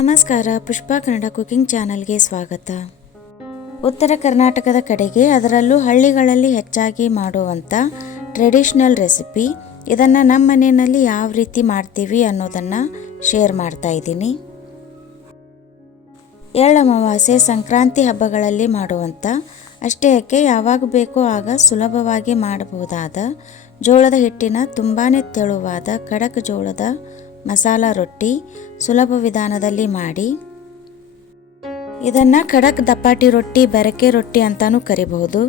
ನಮಸ್ಕಾರ, ಪುಷ್ಪಾ ಕನ್ನಡ ಕುಕಿಂಗ್ ಚಾನಲ್ಗೆ ಸ್ವಾಗತ. ಉತ್ತರ ಕರ್ನಾಟಕದ ಕಡೆಗೆ, ಅದರಲ್ಲೂ ಹಳ್ಳಿಗಳಲ್ಲಿ ಹೆಚ್ಚಾಗಿ ಮಾಡುವಂಥ ಟ್ರೆಡಿಷ್ನಲ್ ರೆಸಿಪಿ. ಇದನ್ನು ನಮ್ಮ ಮನೆಯಲ್ಲಿ ಯಾವ ರೀತಿ ಮಾಡ್ತೀವಿ ಅನ್ನೋದನ್ನು ಶೇರ್ ಮಾಡ್ತಾ ಇದ್ದೀನಿ. ಎಳ್ಳಮಾವಾಸ್ಯೆ, ಸಂಕ್ರಾಂತಿ ಹಬ್ಬಗಳಲ್ಲಿ ಮಾಡುವಂಥ, ಅಷ್ಟೇ ಯಾಕೆ ಯಾವಾಗ ಬೇಕೋ ಆಗ ಸುಲಭವಾಗಿ ಮಾಡಬಹುದಾದ ಜೋಳದ ಹಿಟ್ಟಿನ ತುಂಬಾ ತೆಳುವಾದ ಖಡಕ್ ಜೋಳದ ಮಸಾಲ ರೊಟ್ಟಿ ಸುಲಭ ವಿಧಾನದಲ್ಲಿ ಮಾಡಿ. ಇದನ್ನು ಖಡಕ್ ದಪಾಟಿ ರೊಟ್ಟಿ, ಬೆರಕೆ ರೊಟ್ಟಿ ಅಂತಾನೂ ಕರಿಬಹುದು.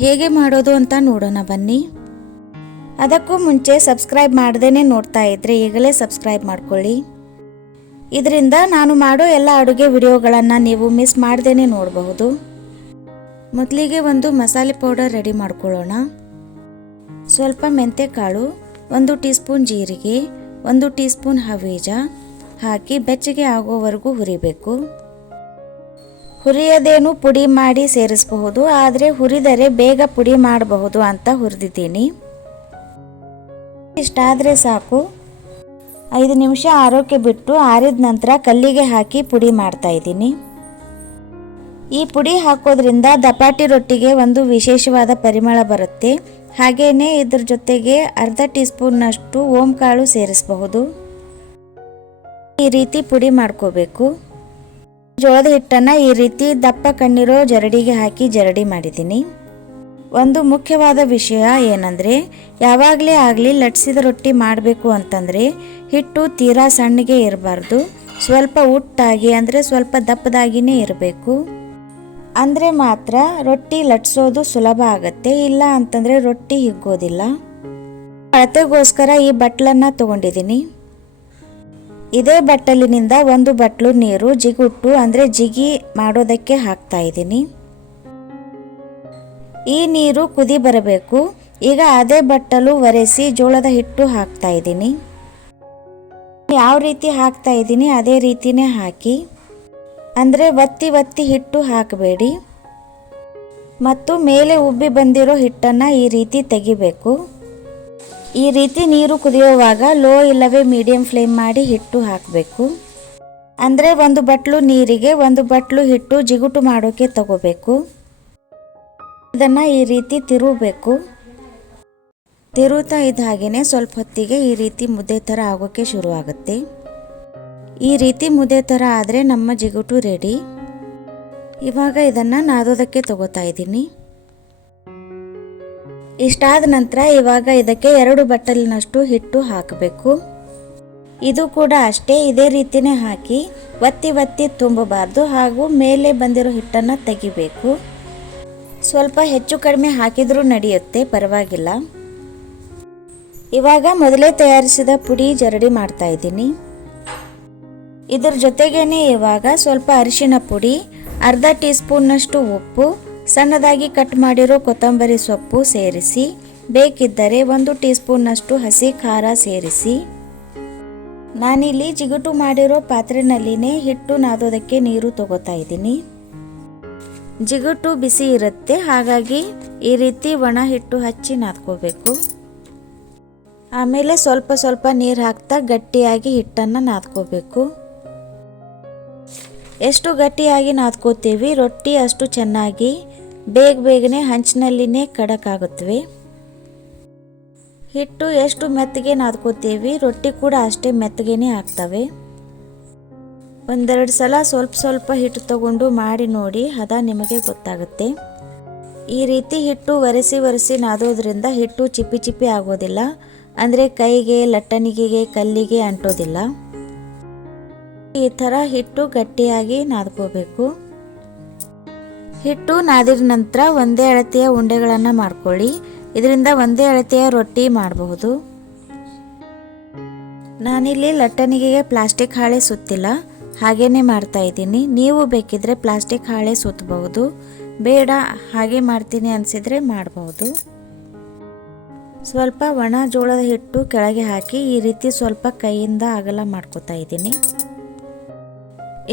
ಹೇಗೆ ಮಾಡೋದು ಅಂತ ನೋಡೋಣ ಬನ್ನಿ. ಅದಕ್ಕೂ ಮುಂಚೆ ಸಬ್ಸ್ಕ್ರೈಬ್ ಮಾಡ್ದೇನೆ ನೋಡ್ತಾ ಇದ್ರೆ ಈಗಲೇ ಸಬ್ಸ್ಕ್ರೈಬ್ ಮಾಡ್ಕೊಳ್ಳಿ. ಇದರಿಂದ ನಾನು ಮಾಡೋ ಎಲ್ಲ ಅಡುಗೆ ವಿಡಿಯೋಗಳನ್ನು ನೀವು ಮಿಸ್ ಮಾಡ್ದೇನೆ ನೋಡಬಹುದು. ಮೊದಲಿಗೆ ಒಂದು ಮಸಾಲೆ ಪೌಡರ್ ರೆಡಿ ಮಾಡ್ಕೊಳ್ಳೋಣ. ಸ್ವಲ್ಪ ಮೆಂತೆಕಾಳು, 1 ಟೀ ಸ್ಪೂನ್ ಜೀರಿಗೆ, 1 ಟೀ ಸ್ಪೂನ್ ಹವೀಜ ಹಾಕಿ ಬೆಚ್ಚಗೆ ಆಗೋವರೆಗೂ ಹುರಿಬೇಕು. ಹುರಿಯದೇನು ಪುಡಿ ಮಾಡಿ ಸೇರಿಸಬಹುದು, ಆದರೆ ಹುರಿದರೆ ಬೇಗ ಪುಡಿ ಮಾಡಬಹುದು ಅಂತ ಹುರಿದಿದ್ದೀನಿ. ಇಷ್ಟಾದರೆ ಸಾಕು. 5 ನಿಮಿಷ ಆರೋಕ್ಕೆ ಬಿಟ್ಟು ಆರಿದ ನಂತರ ಕಲ್ಲಿಗೆ ಹಾಕಿ ಪುಡಿ ಮಾಡ್ತಾ ಇದ್ದೀನಿ. ಈ ಪುಡಿ ಹಾಕೋದ್ರಿಂದ ದಪಾಟಿ ರೊಟ್ಟಿಗೆ ಒಂದು ವಿಶೇಷವಾದ ಪರಿಮಳ ಬರುತ್ತೆ. ಹಾಗೇನೆ ಇದ್ರ ಜೊತೆಗೆ ಅರ್ಧ ಟೀ ಸ್ಪೂನ್ನಷ್ಟು ಓಂಕಾಳು ಸೇರಿಸಬಹುದು. ಈ ರೀತಿ ಪುಡಿ ಮಾಡ್ಕೋಬೇಕು. ಜೋಳದ ಹಿಟ್ಟನ್ನು ಈ ರೀತಿ ದಪ್ಪ ಕಣ್ಣಿರೋ ಜರಡಿಗೆ ಹಾಕಿ ಜರಡಿ ಮಾಡಿದ್ದೀನಿ. ಒಂದು ಮುಖ್ಯವಾದ ವಿಷಯ ಏನಂದರೆ, ಯಾವಾಗಲೇ ಆಗಲಿ ಲಟ್ಸಿದ ರೊಟ್ಟಿ ಮಾಡಬೇಕು ಅಂತಂದರೆ ಹಿಟ್ಟು ತೀರಾ ಸಣ್ಣಗೆ ಇರಬಾರ್ದು. ಸ್ವಲ್ಪ ಉಟ್ಟಾಗಿ, ಅಂದರೆ ಸ್ವಲ್ಪ ದಪ್ಪದಾಗಿಯೇ ಇರಬೇಕು. ಅಂದರೆ ಮಾತ್ರ ರೊಟ್ಟಿ ಲಟ್ಸೋದು ಸುಲಭ ಆಗುತ್ತೆ. ಇಲ್ಲ ಅಂತಂದರೆ ರೊಟ್ಟಿ ಹಿಗ್ಗೋದಿಲ್ಲ. ಅಳತೆಗೋಸ್ಕರ ಈ ಬಟ್ಲನ್ನು ತಗೊಂಡಿದ್ದೀನಿ. ಇದೇ ಬಟ್ಟಲಿನಿಂದ 1 ಬಟ್ಲು ನೀರು ಜಿಗುಟ್ಟು, ಅಂದರೆ ಜಿಗಿ ಮಾಡೋದಕ್ಕೆ ಹಾಕ್ತಾ ಇದ್ದೀನಿ. ಈ ನೀರು ಕುದಿ ಬರಬೇಕು. ಈಗ ಅದೇ ಬಟ್ಟಲು ಒರೆಸಿ ಜೋಳದ ಹಿಟ್ಟು ಹಾಕ್ತಾ ಇದ್ದೀನಿ. ಯಾವ ರೀತಿ ಹಾಕ್ತಾ ಇದ್ದೀನಿ ಅದೇ ರೀತಿನೇ ಹಾಕಿ. ಅಂದರೆ ಒತ್ತಿ ಹಿಟ್ಟು ಹಾಕಬೇಡಿ. ಮತ್ತು ಮೇಲೆ ಉಬ್ಬಿ ಬಂದಿರೋ ಹಿಟ್ಟನ್ನು ಈ ರೀತಿ ತೆಗಿಬೇಕು. ಈ ರೀತಿ ನೀರು ಕುದಿಯುವಾಗ ಲೋ ಇಲ್ಲವೇ ಮೀಡಿಯಂ ಫ್ಲೇಮ್ ಮಾಡಿ ಹಿಟ್ಟು ಹಾಕಬೇಕು. ಅಂದರೆ 1 ಬಟ್ಲು ನೀರಿಗೆ 1 ಬಟ್ಲು ಹಿಟ್ಟು ಜಿಗುಟು ಮಾಡೋಕ್ಕೆ ತಗೋಬೇಕು. ಇದನ್ನು ಈ ರೀತಿ ತಿರುಗಬೇಕು. ತಿರುಗ್ತಾ ಇದ್ದ ಹಾಗೆಯೇ ಸ್ವಲ್ಪ ಹೊತ್ತಿಗೆ ಈ ರೀತಿ ಮುದ್ದೆ ಥರ ಆಗೋಕ್ಕೆ ಶುರುವಾಗುತ್ತೆ. ಈ ರೀತಿ ಮುದ್ದೆ ಥರ ಆದರೆ ನಮ್ಮ ಜಿಗುಟು ರೆಡಿ. ಇವಾಗ ಇದನ್ನು ನಾದೋದಕ್ಕೆ ತಗೋತಾ ಇದ್ದೀನಿ. ಇಷ್ಟಾದ ನಂತರ ಇವಾಗ ಇದಕ್ಕೆ 2 ಬಟ್ಟಲಿನಷ್ಟು ಹಿಟ್ಟು ಹಾಕಬೇಕು. ಇದು ಕೂಡ ಅಷ್ಟೇ, ಇದೇ ರೀತಿನೇ ಹಾಕಿ ಒತ್ತಿ ತುಂಬಬಾರ್ದು. ಹಾಗೂ ಮೇಲೆ ಬಂದಿರೋ ಹಿಟ್ಟನ್ನು ತೆಗಿಬೇಕು. ಸ್ವಲ್ಪ ಹೆಚ್ಚು ಕಡಿಮೆ ಹಾಕಿದರೂ ನಡೆಯುತ್ತೆ, ಪರವಾಗಿಲ್ಲ. ಇವಾಗ ಮೊದಲೇ ತಯಾರಿಸಿದ ಪುಡಿ ಜರಡಿ ಮಾಡ್ತಾ ಇದ್ದೀನಿ. ಇದರ ಜೊತೆಗೇನೆ ಇವಾಗ ಸ್ವಲ್ಪ ಅರಿಶಿನ ಪುಡಿ, ಅರ್ಧ ಟೀ ಸ್ಪೂನ್ನಷ್ಟು ಉಪ್ಪು, ಸಣ್ಣದಾಗಿ ಕಟ್ ಮಾಡಿರೋ ಕೊತ್ತಂಬರಿ ಸೊಪ್ಪು ಸೇರಿಸಿ, ಬೇಕಿದ್ದರೆ 1 ಟೀ ಸ್ಪೂನ್ನಷ್ಟು ಹಸಿ ಖಾರ ಸೇರಿಸಿ. ನಾನಿಲ್ಲಿ ಜಿಗುಟು ಮಾಡಿರೋ ಪಾತ್ರೆನಲ್ಲಿನೇ ಹಿಟ್ಟು ನಾದೋದಕ್ಕೆ ನೀರು ತಗೋತಾ ಇದ್ದೀನಿ. ಜಿಗುಟು ಬಿಸಿ ಇರುತ್ತೆ, ಹಾಗಾಗಿ ಈ ರೀತಿ ಒಣ ಹಿಟ್ಟು ಹಚ್ಚಿ ನಾದ್ಕೋಬೇಕು. ಆಮೇಲೆ ಸ್ವಲ್ಪ ನೀರು ಹಾಕ್ತಾ ಗಟ್ಟಿಯಾಗಿ ಹಿಟ್ಟನ್ನು ನಾದ್ಕೋಬೇಕು. ಎಷ್ಟು ಗಟ್ಟಿಯಾಗಿ ನಾದ್ಕೋತೀವಿ ರೊಟ್ಟಿ ಅಷ್ಟು ಚೆನ್ನಾಗಿ ಬೇಗನೆ ಹಂಚಿನಲ್ಲಿನೇ ಖಡಕ್ ಆಗುತ್ತವೆ. ಹಿಟ್ಟು ಎಷ್ಟು ಮೆತ್ತಗೆ ನಾದ್ಕೋತೀವಿ ರೊಟ್ಟಿ ಕೂಡ ಅಷ್ಟೇ ಮೆತ್ತಗೆನೇ ಆಗ್ತವೆ. 1-2 ಸಲ ಸ್ವಲ್ಪ ಹಿಟ್ಟು ತಗೊಂಡು ಮಾಡಿ ನೋಡಿ, ಹದ ನಿಮಗೆ ಗೊತ್ತಾಗುತ್ತೆ. ಈ ರೀತಿ ಹಿಟ್ಟು ಒರೆಸಿ ನಾದೋದ್ರಿಂದ ಹಿಟ್ಟು ಚಿಪ್ಪಿ ಆಗೋದಿಲ್ಲ. ಅಂದರೆ ಕೈಗೆ, ಲಟ್ಟಣಿಗೆಗೆ, ಕಲ್ಲಿಗೆ ಅಂಟೋದಿಲ್ಲ. ಈ ಥರ ಹಿಟ್ಟು ಗಟ್ಟಿಯಾಗಿ ನಾದ್ಕೋಬೇಕು. ಹಿಟ್ಟು ನಾದಿದ ನಂತರ ಒಂದೇ ಅಳತೆಯ ಉಂಡೆಗಳನ್ನು ಮಾಡ್ಕೊಳ್ಳಿ. ಇದರಿಂದ ಒಂದೇ ಅಳತೆಯ ರೊಟ್ಟಿ ಮಾಡಬಹುದು. ನಾನಿಲ್ಲಿ ಲಟ್ಟಣಿಗೆಗೆ ಪ್ಲಾಸ್ಟಿಕ್ ಹಾಳೆ ಸುತ್ತಿಲ್ಲ, ಹಾಗೇನೆ ಮಾಡ್ತಾ ಇದ್ದೀನಿ. ನೀವು ಬೇಕಿದ್ರೆ ಪ್ಲಾಸ್ಟಿಕ್ ಹಾಳೆ ಸುತ್ತಬಹುದು. ಬೇಡ ಹಾಗೆ ಮಾಡ್ತೀನಿ ಅನಿಸಿದರೆ ಮಾಡಬಹುದು. ಸ್ವಲ್ಪ ಒಣ ಜೋಳದ ಹಿಟ್ಟು ಕೆಳಗೆ ಹಾಕಿ ಈ ರೀತಿ ಸ್ವಲ್ಪ ಕೈಯಿಂದ ಅಗಲ ಮಾಡ್ಕೋತಾ ಇದ್ದೀನಿ.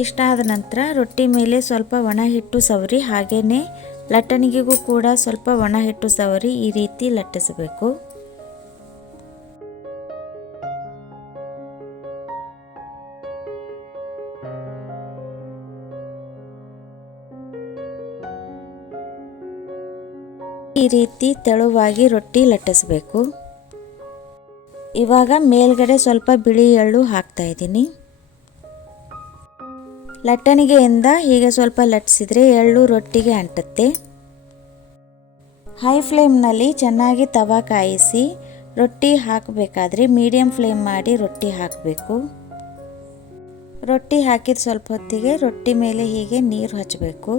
ಇಷ್ಟಾದ ನಂತರ ರೊಟ್ಟಿ ಮೇಲೆ ಸ್ವಲ್ಪ ಒಣ ಹಿಟ್ಟು ಸವರಿ, ಹಾಗೆಯೇ ಲಟ್ಟಣಿಗೆಗೂ ಕೂಡ ಸ್ವಲ್ಪ ಒಣ ಹಿಟ್ಟು ಸವರಿ ಈ ರೀತಿ ಲಟ್ಟಿಸಬೇಕು. ಈ ರೀತಿ ತೆಳುವಾಗಿ ರೊಟ್ಟಿ ಲಟ್ಟಿಸಬೇಕು. ಇವಾಗ ಮೇಲ್ಗಡೆ ಸ್ವಲ್ಪ ಬಿಳಿ ಎಳ್ಳು ಹಾಕ್ತಾ ಇದ್ದೀನಿ. ಲಟ್ಟಣಿಗೆಯಿಂದ ಹೀಗೆ ಸ್ವಲ್ಪ ಲಟ್ಟಿಸಿದ್ರೆ ಎಳ್ಳು ರೊಟ್ಟಿಗೆ ಅಂಟುತ್ತೆ. ಹೈ ಫ್ಲೇಮ್ನಲ್ಲಿ ಚೆನ್ನಾಗಿ ತವಾ ಕಾಯಿಸಿ ರೊಟ್ಟಿ ಹಾಕಬೇಕಾದ್ರೆ ಮೀಡಿಯಂ ಫ್ಲೇಮ್ ಮಾಡಿ ರೊಟ್ಟಿ ಹಾಕಬೇಕು. ರೊಟ್ಟಿ ಹಾಕಿದ ಸ್ವಲ್ಪ ಹೊತ್ತಿಗೆ ರೊಟ್ಟಿ ಮೇಲೆ ಹೀಗೆ ನೀರು ಹಚ್ಚಬೇಕು.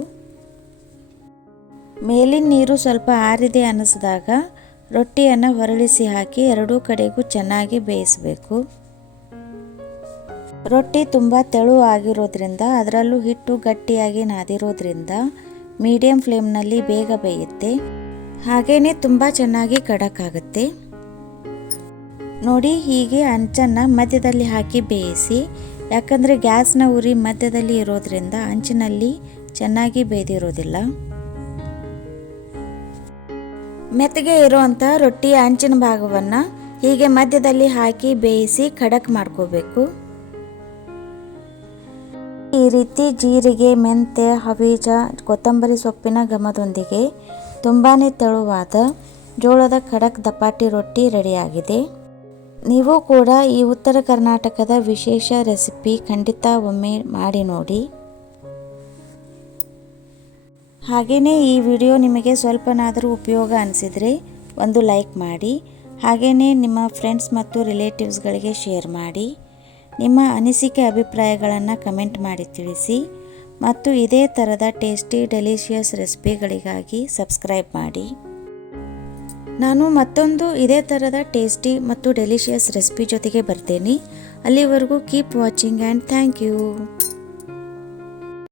ಮೇಲಿನ ನೀರು ಸ್ವಲ್ಪ ಆರಿದೆ ಅನ್ನಿಸಿದಾಗ ರೊಟ್ಟಿಯನ್ನು ಹೊರಳಿಸಿ ಹಾಕಿ ಎರಡೂ ಕಡೆಗೂ ಚೆನ್ನಾಗಿ ಬೇಯಿಸಬೇಕು. ರೊಟ್ಟಿ ತುಂಬ ತೆಳು ಆಗಿರೋದ್ರಿಂದ ಅದರಲ್ಲೂ ಹಿಟ್ಟು ಗಟ್ಟಿಯಾಗಿ ನಾದಿರೋದ್ರಿಂದ ಮೀಡಿಯಂ ಫ್ಲೇಮ್ನಲ್ಲಿ ಬೇಗ ಬೇಯುತ್ತೆ. ಹಾಗೆಯೇ ತುಂಬ ಚೆನ್ನಾಗಿ ಖಡಕ್ ಆಗುತ್ತೆ. ನೋಡಿ, ಹೀಗೆ ಅಂಚನ್ನು ಮಧ್ಯದಲ್ಲಿ ಹಾಕಿ ಬೇಯಿಸಿ. ಯಾಕಂದರೆ ಗ್ಯಾಸ್ನ ಉರಿ ಮಧ್ಯದಲ್ಲಿ ಇರೋದ್ರಿಂದ ಅಂಚಿನಲ್ಲಿ ಚೆನ್ನಾಗಿ ಬೇಯ್ದಿರೋದಿಲ್ಲ. ಮೆತ್ತಗೆ ಇರುವಂಥ ರೊಟ್ಟಿಯ ಅಂಚಿನ ಭಾಗವನ್ನು ಹೀಗೆ ಮಧ್ಯದಲ್ಲಿ ಹಾಕಿ ಬೇಯಿಸಿ ಖಡಕ್ ಮಾಡ್ಕೋಬೇಕು. ಈ ರೀತಿ ಜೀರಿಗೆ, ಮೆಂತ್ಯ, ಹವೀಜ, ಕೊತ್ತಂಬರಿ ಸೊಪ್ಪಿನ ಘಮದೊಂದಿಗೆ ತುಂಬಾ ತೆಳುವಾದ ಜೋಳದ ಖಡಕ್ ದಪಾಟಿ ರೊಟ್ಟಿ ರೆಡಿಯಾಗಿದೆ. ನೀವು ಕೂಡ ಈ ಉತ್ತರ ಕರ್ನಾಟಕದ ವಿಶೇಷ ರೆಸಿಪಿ ಖಂಡಿತ ಒಮ್ಮೆ ಮಾಡಿ ನೋಡಿ. ಹಾಗೆಯೇ ಈ ವಿಡಿಯೋ ನಿಮಗೆ ಸ್ವಲ್ಪನಾದರೂ ಉಪಯೋಗ ಅನಿಸಿದರೆ ಒಂದು ಲೈಕ್ ಮಾಡಿ. ಹಾಗೆಯೇ ನಿಮ್ಮ ಫ್ರೆಂಡ್ಸ್ ಮತ್ತು ರಿಲೇಟಿವ್ಸ್ಗಳಿಗೆ ಶೇರ್ ಮಾಡಿ. ನಿಮ್ಮ ಅನಿಸಿಕೆ ಅಭಿಪ್ರಾಯಗಳನ್ನು ಕಮೆಂಟ್ ಮಾಡಿ ತಿಳಿಸಿ. ಮತ್ತು ಇದೇ ಥರದ ಟೇಸ್ಟಿ ಡೆಲಿಷಿಯಸ್ ರೆಸಿಪಿಗಳಿಗಾಗಿ ಸಬ್ಸ್ಕ್ರೈಬ್ ಮಾಡಿ. ನಾನು ಮತ್ತೊಂದು ಇದೇ ಥರದ ಟೇಸ್ಟಿ ಮತ್ತು ಡೆಲಿಷಿಯಸ್ ರೆಸಿಪಿ ಜೊತೆಗೆ ಬರ್ತೇನೆ. ಅಲ್ಲಿವರೆಗೂ keep watching and thank you.